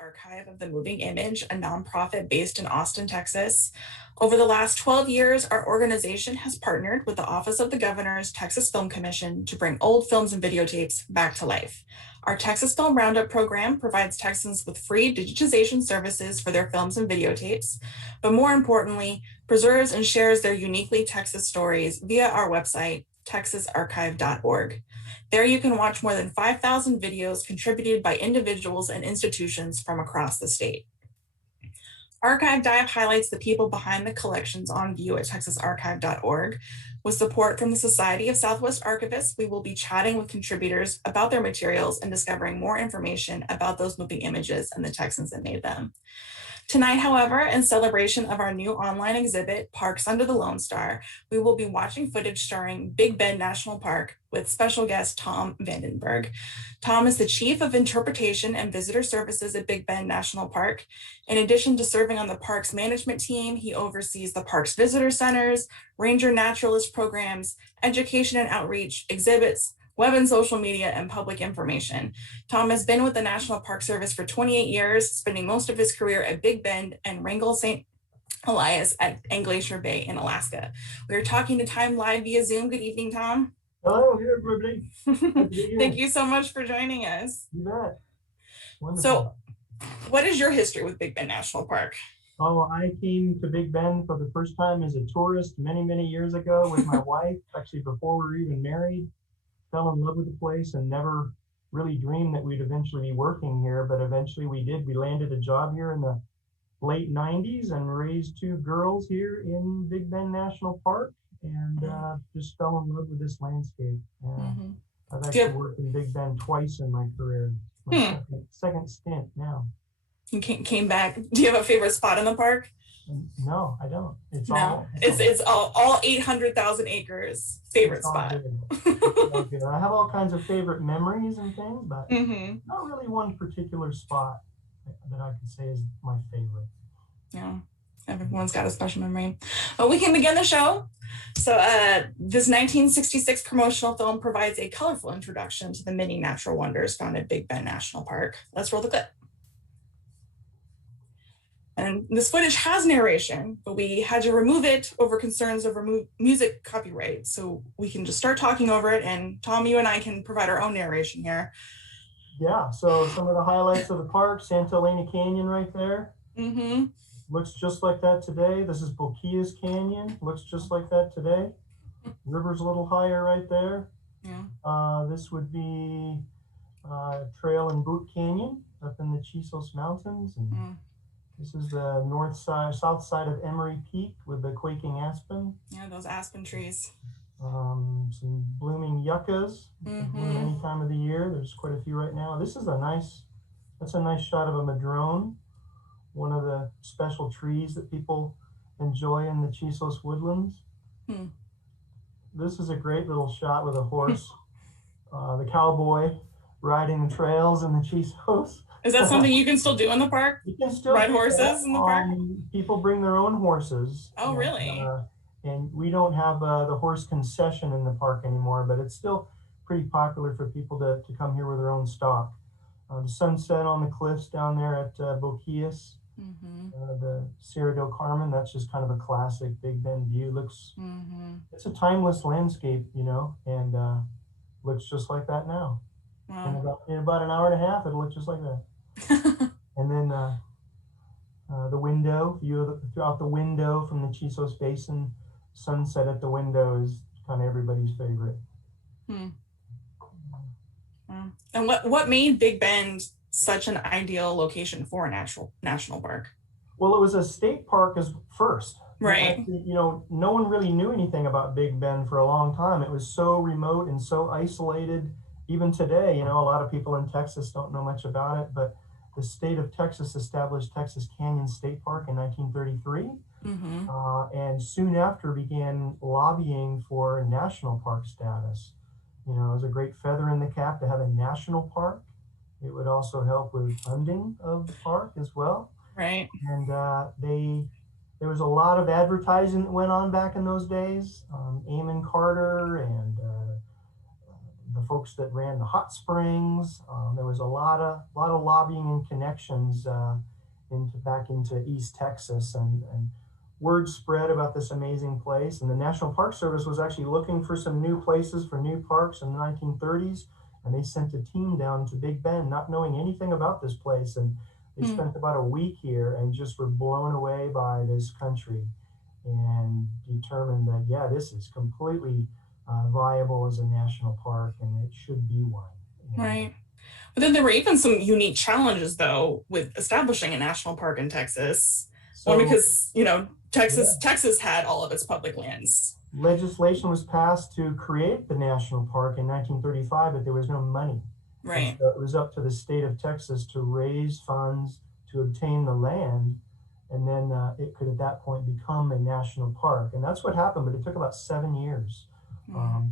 Archive of the Moving Image, a nonprofit based in Austin, Texas. Over the last 12 years, our organization has partnered with the Office of the Governor's Texas Film Commission to bring old films and videotapes back to life. Our Texas Film Roundup program provides Texans with free digitization services for their films and videotapes, but more importantly, preserves and shares their uniquely Texas stories via our website, texasarchive.org. There you can watch more than 5,000 videos contributed by individuals and institutions from across the state. Archive Dive highlights the people behind the collections on view at texasarchive.org. With support from the Society of Southwest Archivists, we will be chatting with contributors about their materials and discovering more information about those moving images and the Texans that made them. Tonight, however, in celebration of our new online exhibit, Parks Under the Lone Star, we will be watching footage starring Big Bend National Park with special guest Tom Vandenberg. Tom is the Chief of Interpretation and Visitor Services at Big Bend National Park. In addition to serving on the park's management team, he oversees the park's visitor centers, ranger naturalist programs, education and outreach, exhibits, web and social media, and public information. Tom has been with the National Park Service for 28 years, spending most of his career at Big Bend and Wrangell St. Elias at Glacier Bay in Alaska. We are talking to Tom live via Zoom. Good evening, Tom. Hello, everybody. Thank you so much for joining us. You bet. Wonderful. So, what is your history with Big Bend National Park? Oh, I came to Big Bend for the first time as a tourist many, many years ago with my wife, actually before we were even married. Fell in love with the place and never really dreamed that we'd eventually be working here, but eventually we did. We landed a job here in the late 90s and raised two girls here in Big Bend National Park, and just fell in love with this landscape. I've actually worked in Big Bend twice in my career. My second stint now. You came back. Do you have a favorite spot in the park? No, I don't. It's all 800,000 acres. Favorite spot. Good. I have all kinds of favorite memories and things, but not really one particular spot that I could say is my favorite. Yeah, everyone's got a special memory. But we can begin the show. So this 1966 promotional film provides a colorful introduction to the many natural wonders found at Big Bend National Park. Let's roll the clip. And this footage has narration, but we had to remove it over concerns of music copyright. So we can just start talking over it, and Tom, you and I can provide our own narration here. Yeah, so some of the highlights of the park, Santa Elena Canyon right there. Looks just like that today. This is Boquillas Canyon, looks just like that today. River's a little higher right there. Yeah. This would be Trail and Boot Canyon up in the Chisos Mountains. And this is the south side of Emery Peak with the quaking aspen. Yeah, those aspen trees. Some blooming yuccas. Bloom any time of the year. There's quite a few right now. This is that's a nice shot of a madrone, one of the special trees that people enjoy in the Chisos woodlands. This is a great little shot with a horse, the cowboy riding the trails in the Chisos. Is that something you can still do in the park? You can still ride horses in the park? People bring their own horses. Oh, really? And we don't have the horse concession in the park anymore, but it's still pretty popular for people to come here with their own stock. The sunset on the cliffs down there at Boquillas, the Sierra del Carmen, that's just kind of a classic Big Bend view. It's a timeless landscape, and looks just like that now. Wow. In about an hour and a half, it'll look just like that. And then the window, throughout the window from the Chisos Basin, sunset at the window is kind of everybody's favorite. Wow. And what made Big Bend such an ideal location for a national park? Well, it was a state park first. Right. No one really knew anything about Big Bend for a long time. It was so remote and so isolated. Even today, a lot of people in Texas don't know much about it, but the state of Texas established Texas Canyon State Park in 1933, and soon after began lobbying for national park status. It was a great feather in the cap to have a national park. It would also help with funding of the park as well. Right. And there was a lot of advertising that went on back in those days. Eamon Carter and the folks that ran the hot springs. There was a lot of lobbying and connections back into East Texas, and word spread about this amazing place. And the National Park Service was actually looking for some new places for new parks in the 1930s, and they sent a team down to Big Bend, not knowing anything about this place, and they spent about a week here and just were blown away by this country, and determined that, yeah, this is completely viable as a national park, and it should be one. And, right. But then there were even some unique challenges, though, with establishing a national park in Texas. so, One, because, Texas had all of its public lands. Legislation was passed to create the national park in 1935, but there was no money. Right. So it was up to the state of Texas to raise funds to obtain the land, and then it could at that point become a national park. And that's what happened, but it took about 7 years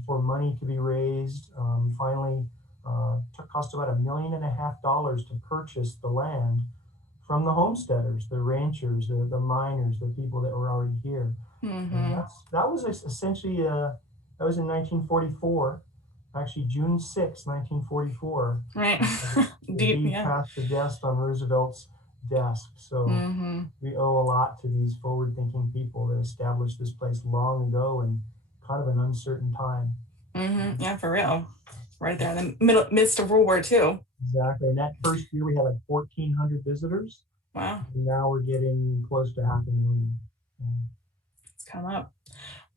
for money to be raised. Finally, cost about $1.5 million to purchase the land from the homesteaders, the ranchers, the miners, the people that were already here. And that was essentially, that was in 1944, actually June 6, 1944. Right. He passed the desk on Roosevelt's desk. So we owe a lot to these forward-thinking people that established this place long ago in kind of an uncertain time. Yeah, for real. Right there in the midst of World War II. Exactly. And that first year we had like 1,400 visitors. Wow. And now we're getting close to 500,000. It's come up.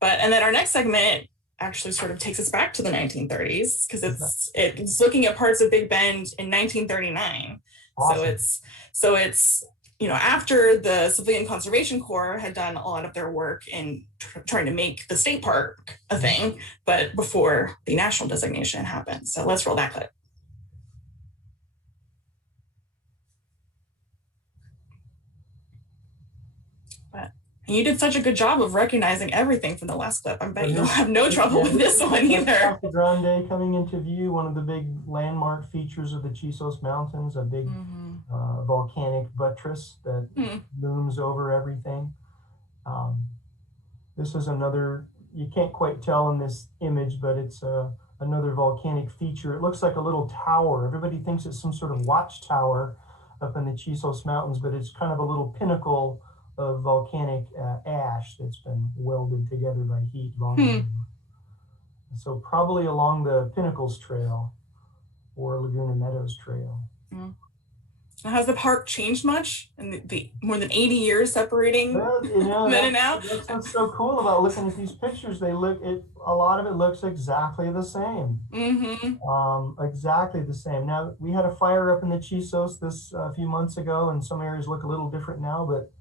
And then our next segment actually sort of takes us back to the 1930s, because it's looking at parts of Big Bend in 1939. Awesome. So it's after the Civilian Conservation Corps had done a lot of their work in trying to make the state park a thing, but before the national designation happened. So let's roll that clip. And you did such a good job of recognizing everything from the last clip. I bet you'll have no trouble with this one either. Casa Grande coming into view, one of the big landmark features of the Chisos Mountains, a big volcanic buttress that looms over everything. This is another, you can't quite tell in this image, but it's another volcanic feature. It looks like a little tower. Everybody thinks it's some sort of watchtower up in the Chisos Mountains, but it's kind of a little pinnacle of volcanic ash that's been welded together by heat. So probably along the Pinnacles Trail or Laguna Meadows Trail. Has the park changed much in the more than 80 years separating then and now? That's what's so cool about looking at these pictures. A lot of it looks exactly the same. Exactly the same. Now, we had a fire up in the Chisos a few months ago, and some areas look a little different now, but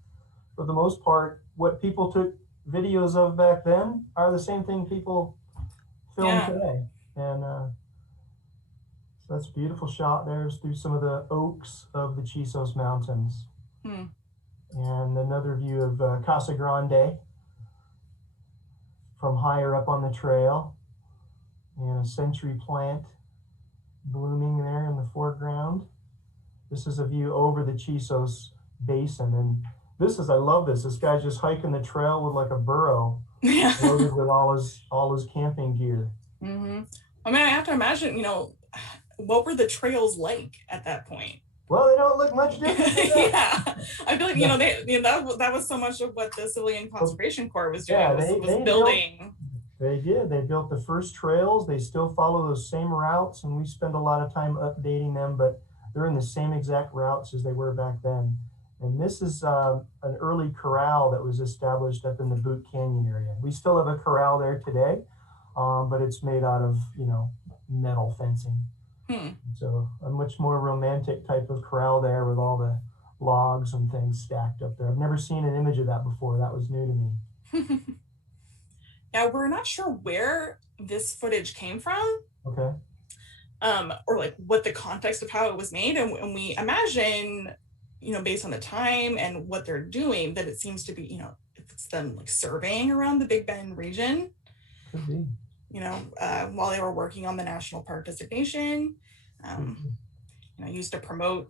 for the most part, what people took videos of back then are the same thing people film today. And so that's a beautiful shot there through some of the oaks of the Chisos Mountains. And another view of Casa Grande from higher up on the trail, and a century plant blooming there in the foreground. This is a view over the Chisos Basin, and I love this. This guy's just hiking the trail with like a burro, loaded with all his camping gear. I mean, I have to imagine, what were the trails like at that point? Well, they don't look much different. I feel like that was so much of what the Civilian Conservation Corps was doing. Was building. They did. They built the first trails. They still follow those same routes, and we spend a lot of time updating them, but they're in the same exact routes as they were back then. And this is an early corral that was established up in the Boot Canyon area. We still have a corral there today, but it's made out of, metal fencing. So a much more romantic type of corral there with all the logs and things stacked up there. I've never seen an image of that before. That was new to me. Yeah, we're not sure where this footage came from. Okay. Or like what the context of how it was made. And we imagine, based on the time and what they're doing, that it seems to be, if it's them like surveying around the Big Bend region, could be. While they were working on the national park designation, used to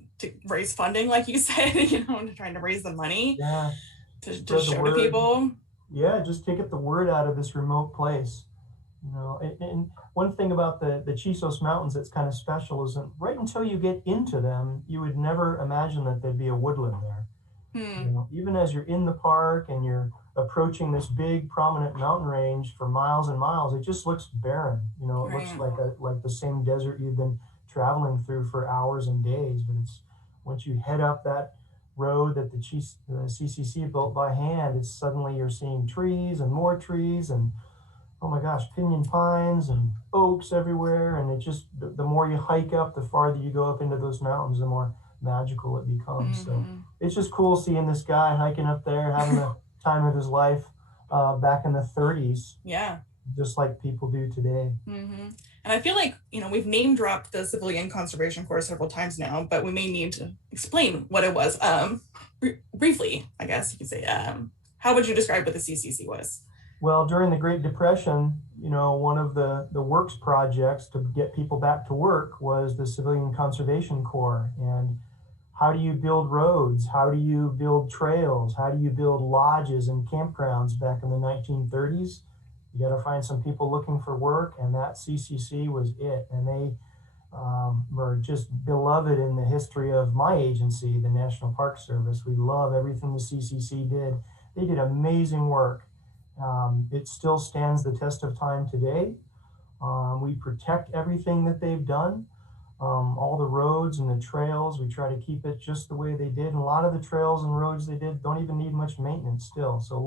raise funding, like you said, trying to raise the money to show to people. Yeah, just to get the word out of this remote place. You know, and one thing about the Chisos Mountains that's kind of special is that right until you get into them, you would never imagine that there'd be a woodland there. You Hmm. know, even as you're in the park and you're approaching this big prominent mountain range for miles and miles, it just looks barren. You know, it looks Right. like the same desert you've been traveling through for hours and days. But it's once you head up that road that the CCC built by hand, it's suddenly you're seeing trees and more trees and oh my gosh, pinyon pines and oaks everywhere. And it just, the more you hike up, the farther you go up into those mountains, the more magical it becomes. So Hmm. it's just cool seeing this guy hiking up there, having the time of his life back in the 30s, Yeah. just like people do today. Hmm. And I feel like, we've name dropped the Civilian Conservation Corps several times now, but we may need to explain what it was. Briefly, I guess you could say. How would you describe what the CCC was? Well, during the Great Depression, you know, one of the works projects to get people back to work was the Civilian Conservation Corps. And how do you build roads? How do you build trails? How do you build lodges and campgrounds back in the 1930s? You got to find some people looking for work, and that CCC was it. And they were just beloved in the history of my agency, the National Park Service. We love everything the CCC did. They did amazing work. It still stands the test of time today. We protect everything that they've done, all the roads and the trails. We try to keep it just the way they did. And a lot of the trails and roads they did don't even need much maintenance still. So Hmm.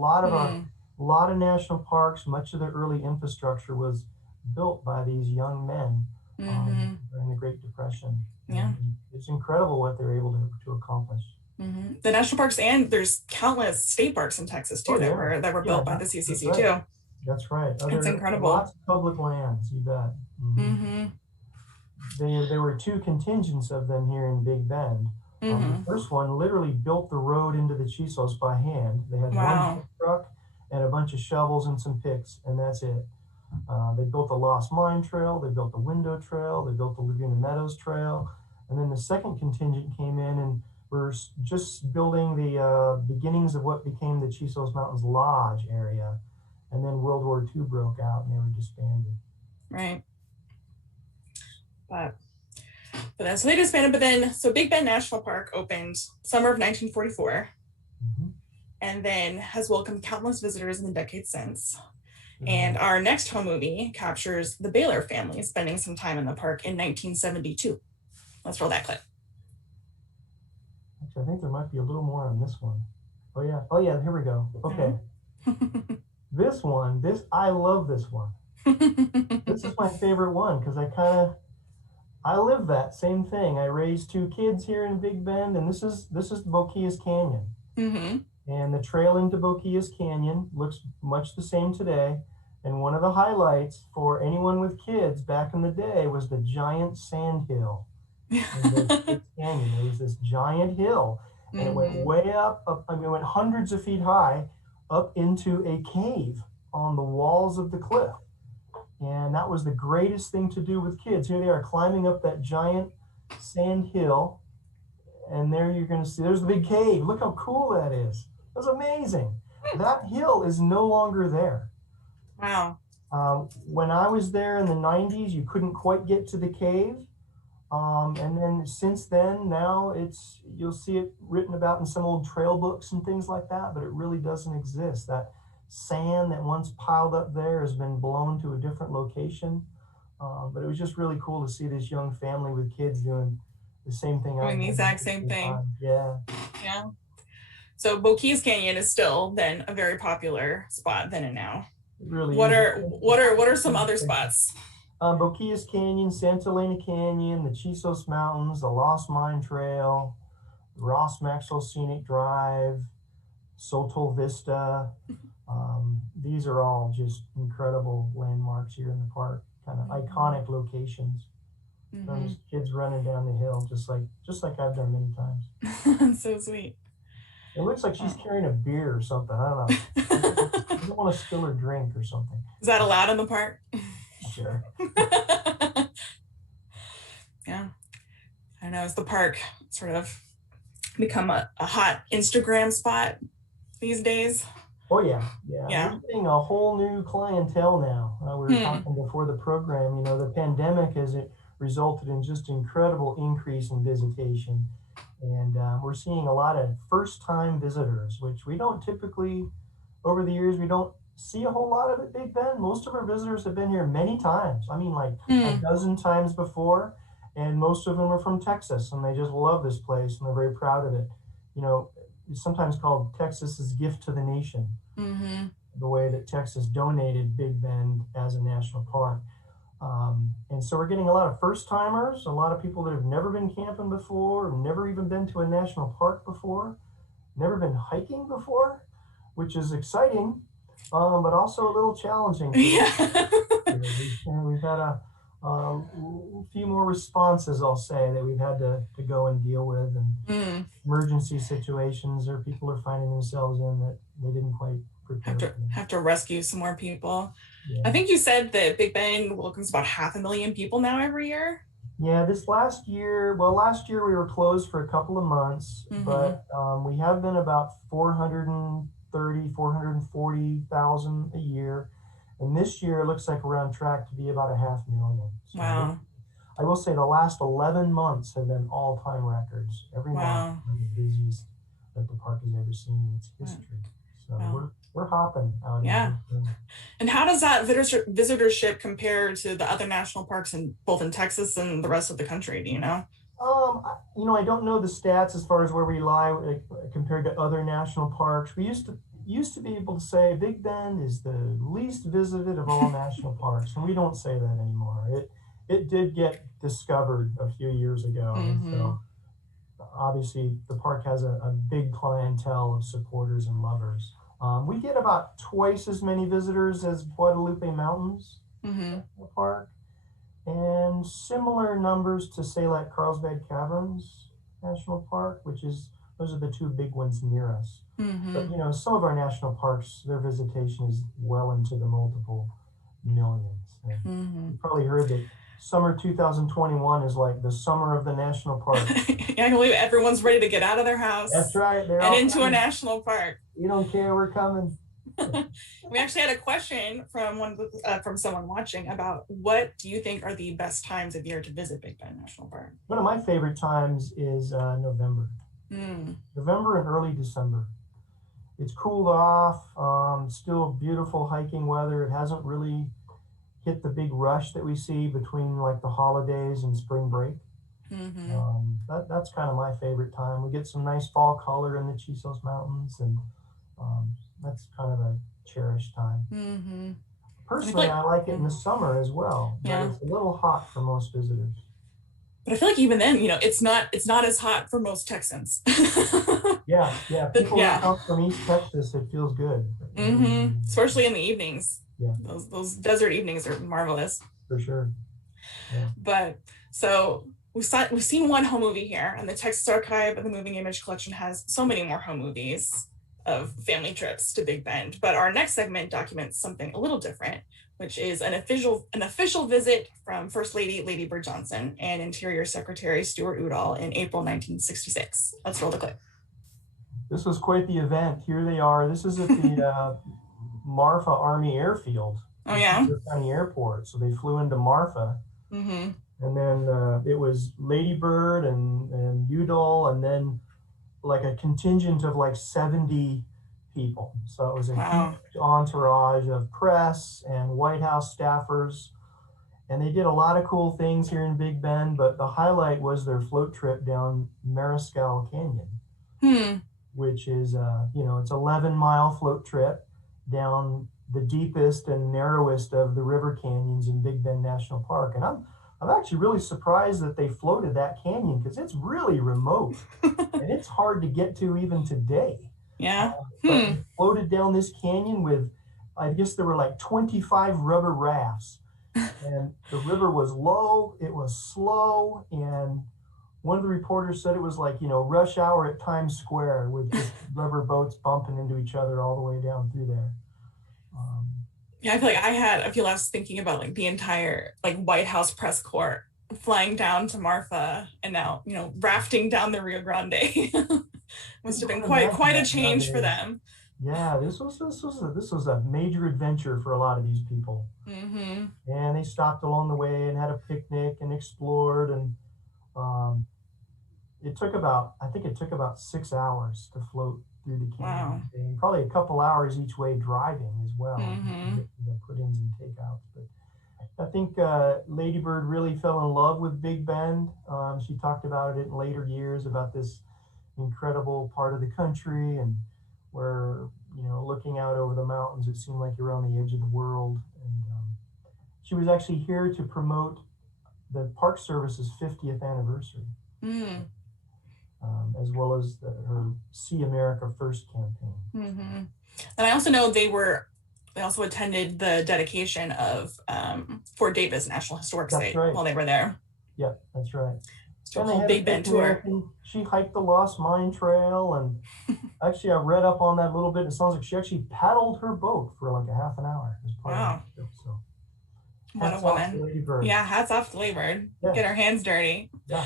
a lot of national parks, much of the early infrastructure was built by these young men Hmm. during the Great Depression. Yeah. And it's incredible what they're able to accomplish. The national parks, and there's countless state parks in Texas Oh too that yeah, were yeah, built by the that's CCC right. too. That's right. It's Other incredible. lots of public lands, you bet. Hmm. There were two contingents of them here in Big Bend. The Hmm. first one literally built the road into the Chisos by hand. They had one Wow. dump truck and a bunch of shovels and some picks, and that's it. They built the Lost Mine Trail, they built the Window Trail, they built the Laguna Meadows Trail, and then the second contingent came in and were just building the beginnings of what became the Chisos Mountains Lodge area. And then World War II broke out and they were disbanded. Right. But then so they disbanded. But then so Big Bend National Park opened summer of 1944, Mhm. and then has welcomed countless visitors in the decades since. Sure And has. our next home movie captures the Baylor family spending some time in the park in 1972. Let's roll that clip. Actually, I think there might be a little more on this one. Oh yeah, here we go. Okay. This one, I love this one. This is my favorite one because I live that same thing. I raised two kids here in Big Bend, and this is Boquillas Canyon. Hmm. And the trail into Boquillas Canyon looks much the same today. And one of the highlights for anyone with kids back in the day was the giant sand hill in Boquillas Canyon. There was this giant hill, and it went Hmm. way up. I mean, it went hundreds of feet high up into a cave on the walls of the cliff. And that was the greatest thing to do with kids. Here they are climbing up that giant sand hill, and there you're going to see there's the big cave. Look how cool that is. That's amazing. That hill is no longer there. Wow. When I was there in the 90s, you couldn't quite get to the cave. And then since then, now you'll see it written about in some old trail books and things like that, but it really doesn't exist. That sand that once piled up there has been blown to a different location. But it was just really cool to see this young family with kids doing the same thing I Doing the did exact most of same the thing. time. Yeah, Yeah. So Boquillas Canyon is still then a very popular spot then and now. it really What is. are what are what are some other spots? Boquillas Canyon, Santa Elena Canyon, the Chisos Mountains, the Lost Mine Trail, Ross Maxwell Scenic Drive, Sotol Vista. These are all just incredible landmarks here in the park, kind of iconic locations. Mm-hmm. Those kids running down the hill, just like I've done many times. So sweet. It looks like she's Oh. carrying a beer or something. I don't know. I don't want to spill her drink or something. Is that allowed in the park? Sure. Yeah. I know. Is the park sort of become a hot Instagram spot these days? Oh yeah, yeah. We're Yeah. getting a whole new clientele now. We were Hmm. talking before the program. The pandemic has resulted in just incredible increase in visitation, and we're seeing a lot of first-time visitors, which we don't typically. Over the years, we don't see a whole lot of at Big Bend. Most of our visitors have been here many times. I mean, like a Hmm. dozen times before, and most of them are from Texas, and they just love this place and they're very proud of it. You know, it's sometimes called Texas's gift to the nation, Hmm. the way that Texas donated Big Bend as a national park. And so we're getting a lot of first timers, a lot of people that have never been camping before, never even been to a national park before, never been hiking before, which is exciting, but also a little challenging for this Yeah. year. We've had a few more responses, I'll say, that we've had to go and deal with, and Mm. emergency situations or people are finding themselves in that they didn't quite Have prepare to for them. have to rescue some more people. I Yeah. think you said that Big Bend welcomes about 500,000 people now every year. Yeah, this last year, well, last year we were closed for a couple of months, Hmm. but we have been about 430, 440,000 a year. And this year it looks like we're on track to be about a 500,000. So Wow. I will say the last 11 months have been all-time records. Every month Wow. is the busiest that the park has ever seen in its Wow. history. So Wow. we're hopping out in Yeah. Big Bend. And how does that visitorship compare to the other national parks in both in Texas and the rest of the country? Do you know? I don't know the stats as far as where we lie compared to other national parks. We used to be able to say Big Bend is the least visited of all national parks, and we don't say that anymore. It did get discovered a few years ago, and Hmm. so obviously the park has a big clientele of supporters and lovers. We get about twice as many visitors as Guadalupe Mountains Hmm. National Park, and similar numbers to say like Carlsbad Caverns National Park, which is those are the two big ones near us. But Hmm. some of our national parks, their visitation is well into the multiple millions. And Hmm. you probably heard that summer 2021 is like the summer of the national parks. Yeah, I believe everyone's ready to get out of their That's house right, they're and all into a coming. national park. We don't care, we're coming. We actually had a question from someone watching about what do you think are the best times of year to visit Big Bend National Park? One of my favorite times is November. Mm. November and early December. It's cooled off, still beautiful hiking weather. It hasn't really hit the big rush that we see between like the holidays and spring break. Hmm. That's kind of my favorite time. We get some nice fall color in the Chisos Mountains, and that's kind of a cherished time. Hmm. And I feel Personally, like, I like it in mm, the summer as well, but yeah, it's a little hot for most visitors. but I feel like even then, it's not as hot for most Texans. Yeah, yeah. But People who yeah, come from East Texas, it feels good. especially in the evenings. Yeah, Those desert evenings are marvelous. for sure. Yeah. But so we've seen one home movie here, and the Texas Archive and the Moving Image Collection has so many more home movies of family trips to Big Bend. But our next segment documents something a little different, which is an official visit from First Lady Bird Johnson and Interior Secretary Stuart Udall in April 1966. Let's roll the clip. This was quite the event. Here they are. This is at the Marfa Army Airfield Oh in yeah. Central County Airport. So they flew into Marfa, Mm-hmm. and then it was Lady Bird and Udall, and then like a contingent of like 70 people. So it was a huge Wow. entourage of press and White House staffers. And they did a lot of cool things here in Big Bend, but the highlight was their float trip down Mariscal Canyon, Hmm. which is, it's 11-mile float trip down the deepest and narrowest of the river canyons in Big Bend National Park. And I'm actually really surprised that they floated that canyon because it's really remote and it's hard to get to even today. Yeah. But Hmm. they floated down this canyon with, I guess there were like 25 rubber rafts, and the river was low, it was slow, and one of the reporters said it was like, rush hour at Times Square with just rubber boats bumping into each other all the way down through there. Um, Yeah, I feel like I had a few laughs thinking about like the entire like White House press corps flying down to Marfa and now, rafting down the Rio Grande. Must you have been couldn't quite imagine quite a that change for nowadays. them. Yeah, this was a major adventure for a lot of these people. Mm-hmm. And they stopped along the way and had a picnic and explored. And um, I think it took about 6 hours to float through the Wow. canyon, and probably a couple hours each way driving as well, just to Mm-hmm. get to the put-ins and takeouts. But I think Lady Bird really fell in love with Big Bend. She talked about it in later years about this incredible part of the country, and where, looking out over the mountains, it seemed like you're on the edge of the world. And she was actually here to promote the Park Service's 50th anniversary, Mm-hmm. as well as her See America First campaign. Mm-hmm. And I also know they also attended the dedication of Fort Davis National Historic That's Site right. while they were there. Yeah, that's right. So a And they whole had a Big Bend picnic, tour. and she hiked the Lost Mine Trail. And actually, I read up on that a little bit. It sounds like she actually paddled her boat for like a half an hour as part of the Wow. trip. So What a hats off to woman. Lady Bird. Yeah, hats off to Labor. Yeah, Get our hands dirty. yeah,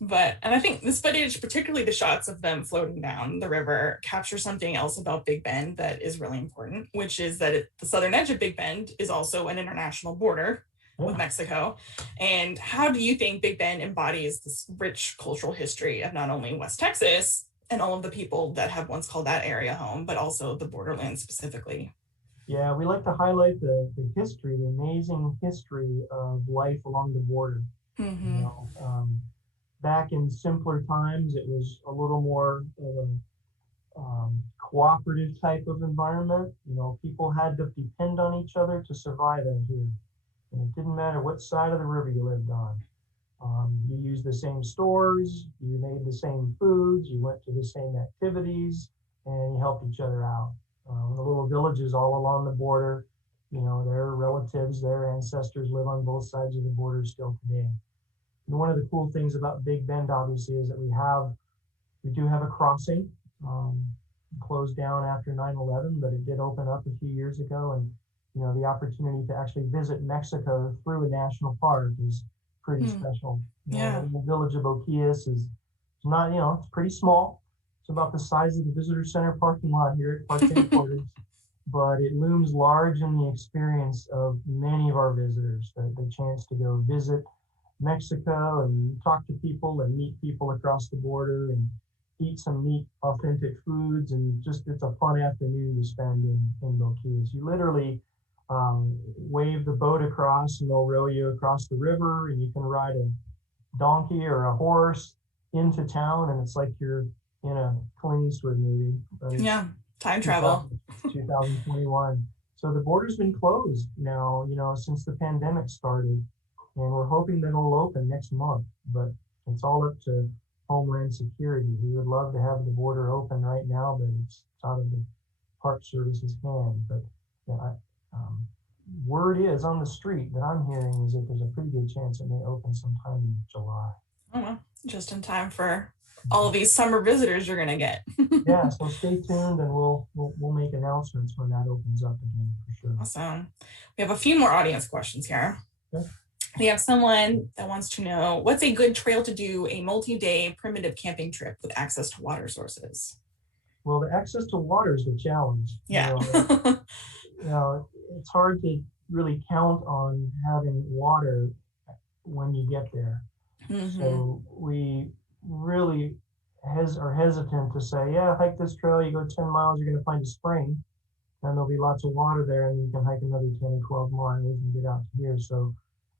And I think this footage, particularly the shots of them floating down the river, capture something else about Big Bend that is really important, which is that the southern edge of Big Bend is also an international border with yeah. Mexico. And how do you think Big Bend embodies this rich cultural history of not only West Texas and all of the people that have once called that area home, but also the borderlands specifically? Yeah, we like to highlight the history, the amazing history of life along the border. You Mm-hmm. know, back in simpler times, it was a little more of a cooperative type of environment. People had to depend on each other to survive out here. And it didn't matter what side of the river you lived on. You used the same stores, you made the same foods, you went to the same activities, and you helped each other out. The little villages all along the border, their relatives, their ancestors live on both sides of the border still today. And one of the cool things about Big Bend, obviously, is that we do have a crossing, um, closed down after 9/11, but it did open up a few years ago. And, the opportunity to actually visit Mexico through a national park is pretty Hmm. special. Yeah. The village of Oquias is not, it's pretty small. It's about the size of the visitor center parking lot here at park headquarters, but it looms large in the experience of many of our visitors, the chance to go visit Mexico and talk to people and meet people across the border and eat some neat, authentic foods. And just, it's a fun afternoon to spend in Boquillas. You literally wave the boat across, and they'll row you across the river, and you can ride a donkey or a horse into town, and it's like you're in a Clint Eastwood movie, but it's Yeah. Time travel. 2000, 2021. So the border's been closed now, since the pandemic started, and we're hoping that it'll open next month, but it's all up to Homeland Security. We would love to have the border open right now, but it's out of the Park Service's hand. But yeah, word is on the street that I'm hearing is that there's a pretty good chance it may open sometime in July. Oh, well, just in time for all of these summer visitors you're gonna get. Yeah, so stay tuned, and we'll make announcements when that opens up again for sure. Awesome. We have a few more audience questions here. Okay. We have someone that wants to know, what's a good trail to do a multi-day primitive camping trip with access to water sources? Well, the access to water is the challenge. Yeah. It's hard to really count on having water when you get there. Mm-hmm. So we really are hesitant to say, yeah, hike this trail, you go 10 miles, you're going to find a spring, and there'll be lots of water there, and you can hike another 10 or 12 miles and get out to here. So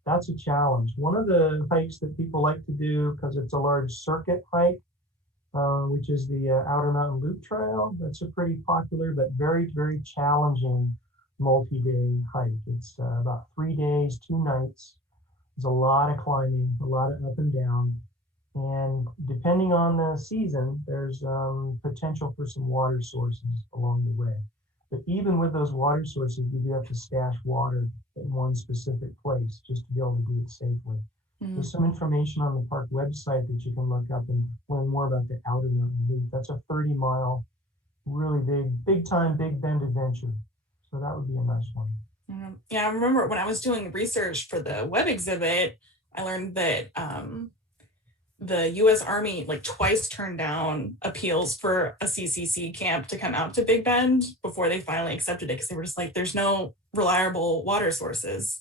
that's a challenge. One of the hikes that people like to do, because it's a large circuit hike, which is the Outer Mountain Loop Trail. That's a pretty popular but very, very challenging multi-day hike. It's about 3 days, 2 nights. There's a lot of climbing, a lot of up and down. And depending on the season, there's potential for some water sources along the way. But even with those water sources, you do have to stash water in one specific place just to be able to do it safely. Mm-hmm. There's some information on the park website that you can look up and learn more about the Outer Mountain Loop. That's a 30-mile, really big time Big Bend adventure. So that would be a nice one. Mm-hmm. Yeah, I remember when I was doing research for the web exhibit, I learned that the U.S. Army like twice turned down appeals for a CCC camp to come out to Big Bend before they finally accepted it, because they were just like, there's no reliable water sources.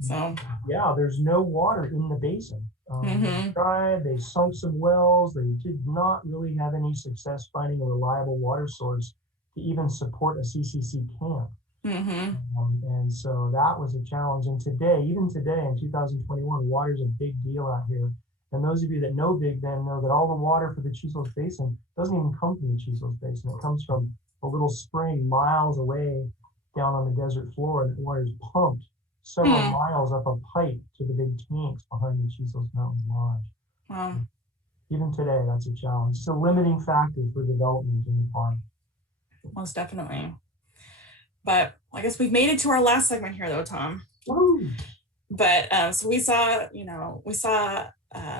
So yeah, there's no water in the basin. They tried, they sunk some wells, they did not really have any success finding a reliable water source to even support a CCC camp. And so that was a challenge. And today, even today in 2021, water is a big deal out here. And those of you that know Big Bend know that all the water for the Chisos Basin doesn't even come from the Chisos Basin. It comes from a little spring miles away down on the desert floor. And the water is pumped several miles up a pipe to the big tanks behind the Chisos Mountain Lodge. Wow. Even today, that's a challenge. It's a limiting factor for development in the park. Most definitely. But I guess we've made it to our last segment here, though, Tom. Woo. But so we saw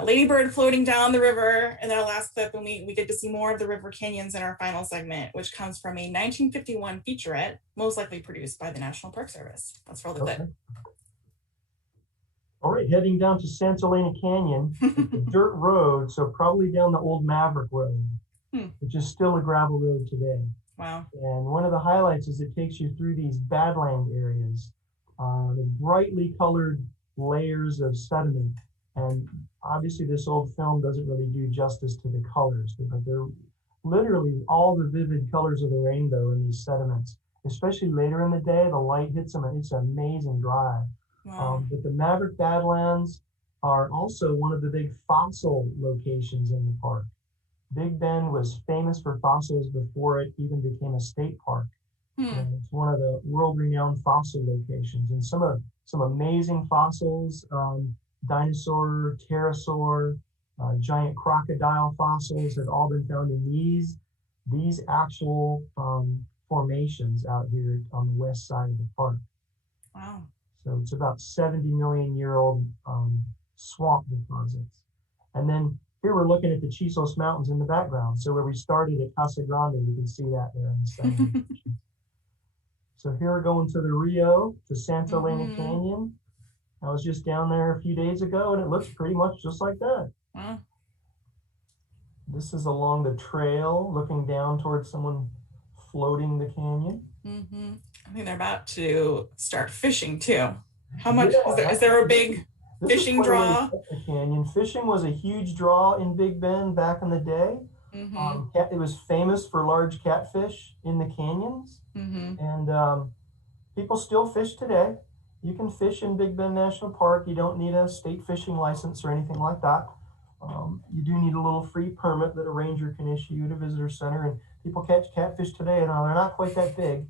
Lady Bird floating down the river in our last clip, and we get to see more of the river canyons in our final segment, which comes from a 1951 featurette, most likely produced by the National Park Service. Let's roll the clip. All right, heading down to Santa Elena Canyon, it's a dirt road, so probably down the old Maverick Road, which is still a gravel road today. Wow. And one of the highlights is it takes you through these badland areas, the brightly colored layers of sediment. And obviously this old film doesn't really do justice to the colors, but they're literally all the vivid colors of the rainbow in these sediments. Especially later in the day, the light hits them and it's an amazing drive. Wow. But the Maverick Badlands are also one of the big fossil locations in the park. Big Bend was famous for fossils before it even became a state park. And it's one of the world-renowned fossil locations, and some amazing fossils, dinosaur, pterosaur, giant crocodile fossils have all been found in these actual formations out here on the west side of the park. Wow. So it's about 70 million year old swamp deposits. And then here we're looking at the Chisos Mountains in the background. So where we started at Casa Grande, you can see that there in the center. So here we're going to the Rio, to Santa Elena Canyon. I was just down there a few days ago and it looks pretty much just like that. Wow. This is along the trail looking down towards someone floating the canyon. I think they're about to start fishing too. How much is there a big fishing draw? Canyon fishing was a huge draw in Big Bend back in the day. It was famous for large catfish in the canyons, and people still fish today. You can fish in Big Bend National Park. You don't need a state fishing license or anything like that. You do need a little free permit that a ranger can issue you at a visitor center, and people catch catfish today, and they're not quite that big.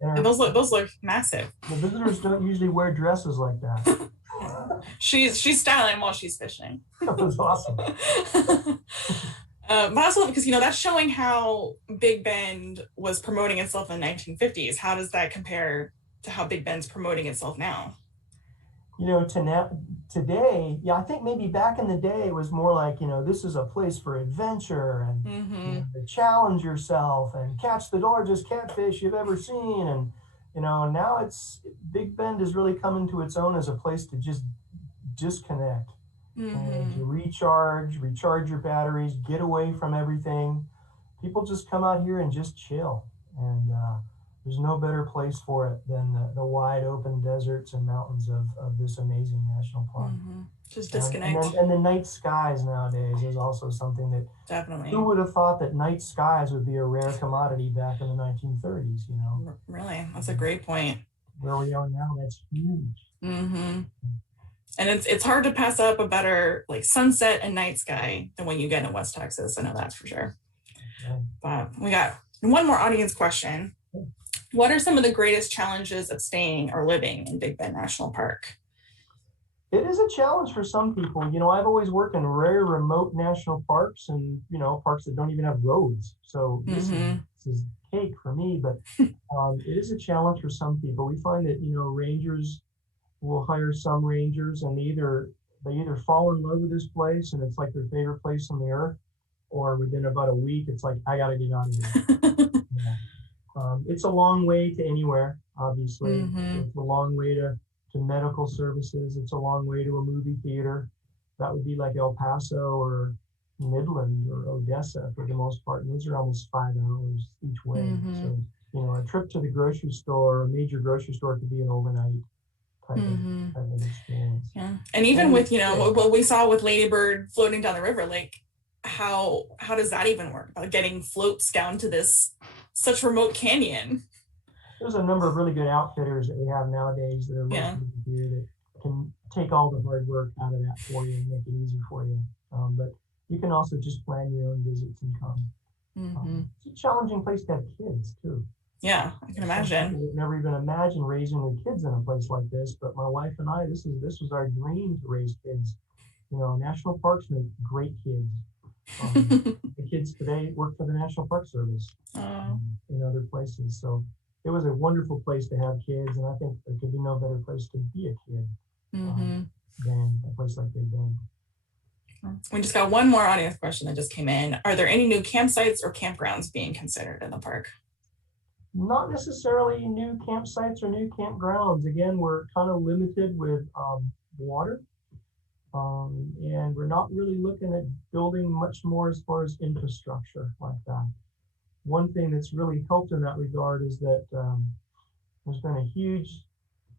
And those look massive. The visitors don't usually wear dresses like that. She's styling while she's fishing. That was awesome. But also because that's showing how Big Bend was promoting itself in the 1950s. How does that compare to how Big Bend's promoting itself now? Today, I think maybe back in the day it was more like, this is a place for adventure and to challenge yourself and catch the largest catfish you've ever seen. And, now Big Bend is really coming to its own as a place to just disconnect and to recharge your batteries, get away from everything. People just come out here and just chill. And, there's no better place for it than the wide open deserts and mountains of this amazing national park. Just disconnect. And the night skies nowadays is also something that definitely. Who would have thought that night skies would be a rare commodity back in the 1930s? Really, that's a great point. Where we are now, that's huge. And it's hard to pass up a better sunset and night sky than when you get in West Texas. I know that's for sure. Okay. But we got one more audience question. What are some of the greatest challenges of staying or living in Big Bend National Park? It is a challenge for some people. I've always worked in very remote national parks and, parks that don't even have roads. So this is cake for me, but it is a challenge for some people. We find that, rangers will hire some rangers and they either fall in love with this place and it's like their favorite place on the earth, or within about a week, it's like, I got to get out of here. It's a long way to anywhere, obviously. It's a long way to medical services. It's a long way to a movie theater. that would be like El Paso or Midland or Odessa for the most part. And those are almost 5 hours each way. So, a trip to the grocery store, a major grocery store, could be an overnight type of experience. Yeah. And even with, what we saw with Lady Bird floating down the river, like how does that even work? About getting floats down to this such remote canyon? There's a number of really good outfitters that we have nowadays that are located here that can take all the hard work out of that for you and make it easy for you. But you can also just plan your own visits and come. It's a challenging place to have kids too. Yeah, I can imagine. People would never even imagine raising their kids in a place like this, but my wife and I, this was our dream to raise kids. National parks make great kids. The kids today work for the National Park Service in other places. So it was a wonderful place to have kids, and I think there could be no better place to be a kid than a place like Big Bend. We just got one more audience question that just came in. Are there any new campsites or campgrounds being considered in the park? Not necessarily new campsites or new campgrounds. Again, we're kind of limited with water. And we're not really looking at building much more as far as infrastructure like that. One thing that's really helped in that regard is that there's been a huge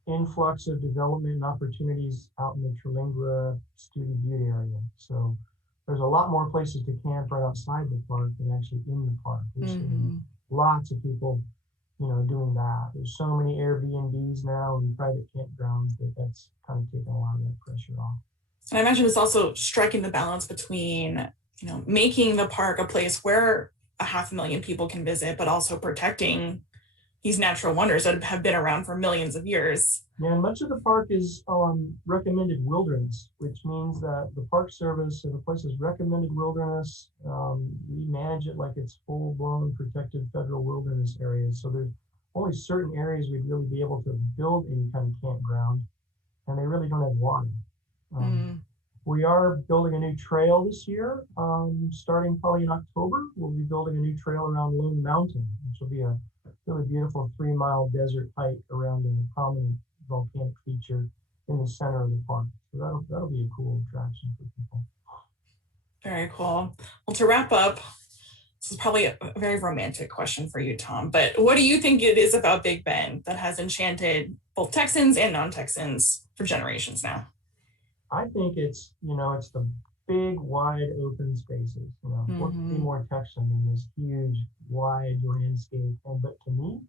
influx of development and opportunities out in the Terlingua, Studi Butte area. So there's a lot more places to camp right outside the park than actually in the park. We're seeing lots of people, doing that. There's so many Airbnbs now and private campgrounds that's kind of taken a lot of that pressure off. And I imagine it's also striking the balance between, making the park a place where 500,000 people can visit, but also protecting these natural wonders that have been around for millions of years. Yeah, and much of the park is recommended wilderness, which means that the Park Service, if a place is recommended wilderness, we manage it like it's full-blown protected federal wilderness areas. So there's only certain areas we'd really be able to build any kind of campground, and they really don't have water. We are building a new trail this year, starting probably in October. We'll be building a new trail around Lone Mountain, which will be a really beautiful 3-mile desert hike around a prominent volcanic feature in the center of the park. So that'll be a cool attraction for people. Very cool. Well, to wrap up, this is probably a very romantic question for you, Tom, but what do you think it is about Big Bend that has enchanted both Texans and non-Texans for generations now? I think it's the big, wide open spaces. What could be more Texan than this huge, wide landscape? But to me,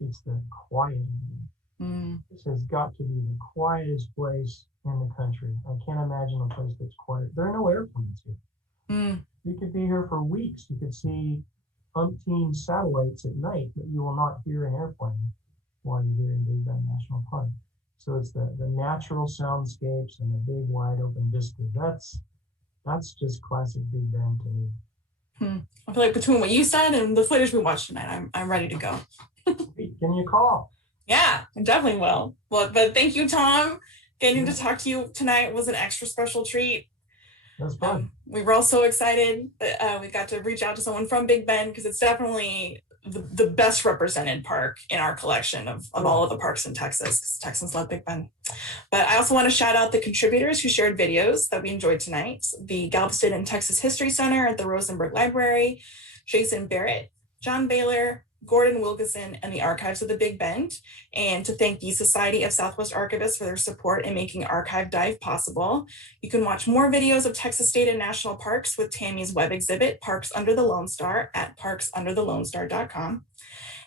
it's the quiet. This has got to be the quietest place in the country. I can't imagine a place that's quiet. There are no airplanes here. You could be here for weeks. You could see umpteen satellites at night, but you will not hear an airplane while you're here in Big Bend National Park. So it's the natural soundscapes and the big wide open vistas. That's just classic Big Bend to me. I feel like between what you said and the footage we watched tonight, I'm ready to go. Can you call? Yeah, I definitely will. Well, but thank you, Tom. Getting to talk to you tonight was an extra special treat. That's fun. We were all so excited that we got to reach out to someone from Big Bend because it's definitely the best represented park in our collection of all of the parks in Texas, because Texans love Big Bend. But I also want to shout out the contributors who shared videos that we enjoyed tonight. The Galveston and Texas History Center at the Rosenberg Library, Jason Barrett, John Baylor, Gordon Wilkeson, and the Archives of the Big Bend, and to thank the Society of Southwest Archivists for their support in making Archive Dive possible. You can watch more videos of Texas State and National Parks with Tammy's web exhibit, Parks Under the Lone Star, at parksunderthelonestar.com.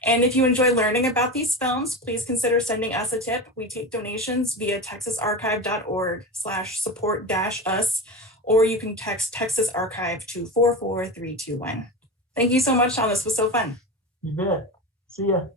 And if you enjoy learning about these films, please consider sending us a tip. We take donations via texasarchive.org/support-us, or you can text Texas Archive to 44321. Thank you so much, Tom. This was so fun. You bet. See ya.